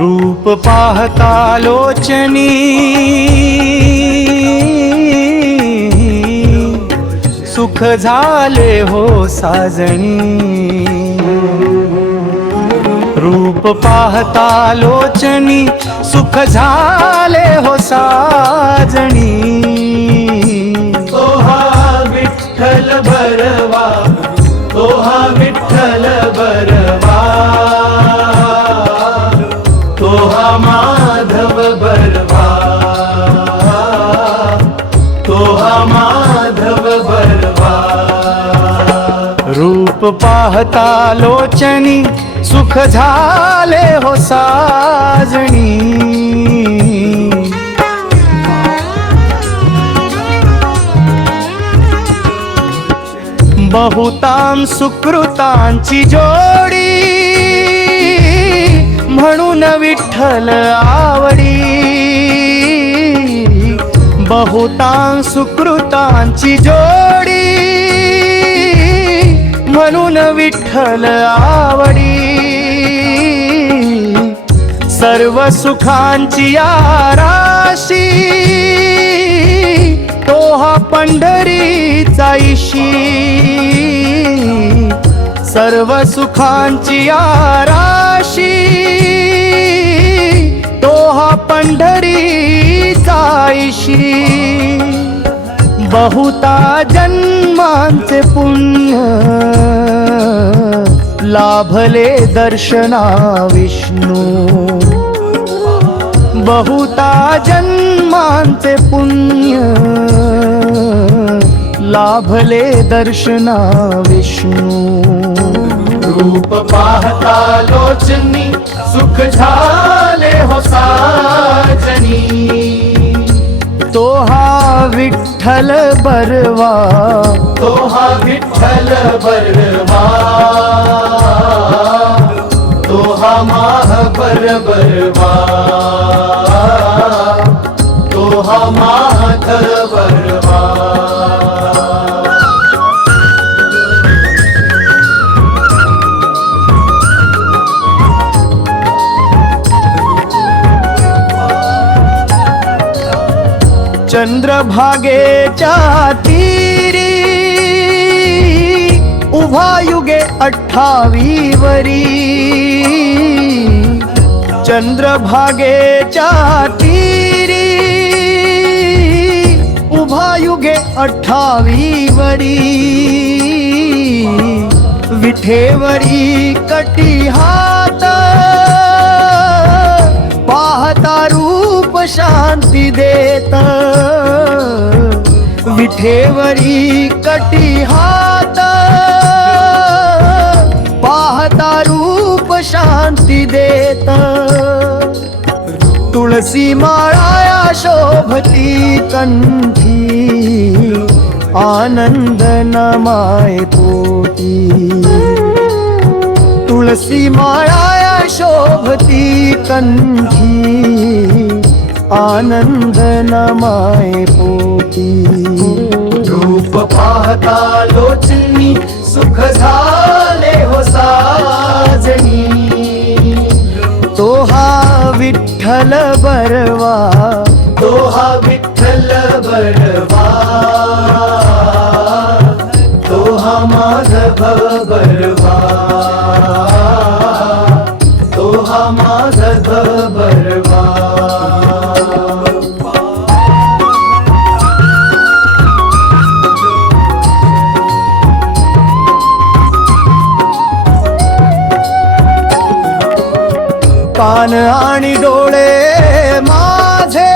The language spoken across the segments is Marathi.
रूप पाहता लोचनी। सुख झाले हो साजणी रूप पाहता लोचनी सुख झाले हो साजणी तो हा माधव बरवा. तो हा माधव बरवा. रूप पाहता लोचनी सुख झाले हो साजणी बहुतां सुकृतांची जोड म्हणून विठ्ठल आवडी. बहुतां सुकृतांची जोडी. म्हणून विठ्ठल आवडी. सर्व सुखांची आराशी. तो हा पंढरीचा इशी. सर्व सुखांची आराशी. पंढरी साईशी बहुता जन्मांचे पुण्य लाभले दर्शना विष्णू. बहुता जन्मांचे पुण्य लाभले दर्शना विष्णू. रूप पाहता लोचनी सुख झाले हो विठ्ठल बरवा. तो हा विठ्ठल बरवा. तो हा महाबर बरवा. तो हा माधव बरवा. चंद्रभागेच्या तीरी उभा युगे अठ्ठावी वरी चंद्रभागेच्या तीरी उभा युगे अठ्ठावी वरी विठेवरी कटी हात पाहता रूप शांती देत। ठेवरी कटी हात? पाहता रूप शांती देत. तुळसी माळाया शोभती कंठी. आनंद नमाय पोटी. तुळसी माळाया शोभती कंठी. आनंद नमाय पोटी. रूप पाहता लोचनी सुख झाले हो साजनी। तो हा विठ्ठल बरवा। तो हा विठ्ठल बरवा। तो हा माधव बरवा। तो हा माधव बरवा। कान आणि डोळे माझे.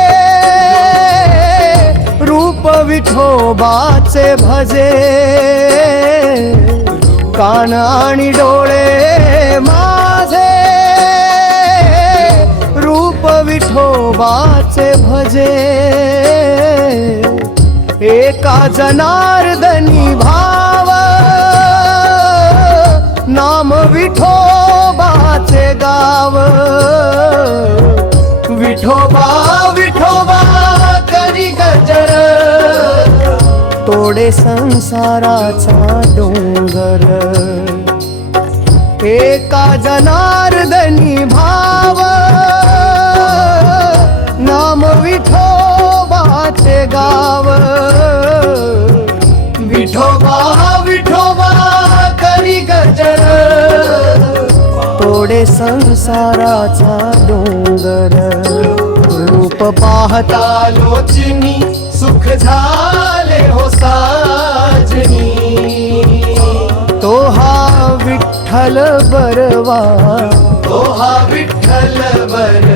रूप विठोबाचे भजे. कान आणि डोळे माझे. रूप विठोबाचे भजे. एका जनार्दनी भा नाव विठोबा विठोबा करी गजर? तोडे संसाराचा डोंगर. एका जनार्दनी भाव. नाम विठोबाचे गाव. तोडे संसाराचा डोंगर. रूप पाहता लोचनी सुख झाले हो साजनी. तो हा विठ्ठल बरवा. तो हा विठ्ठल बरवा.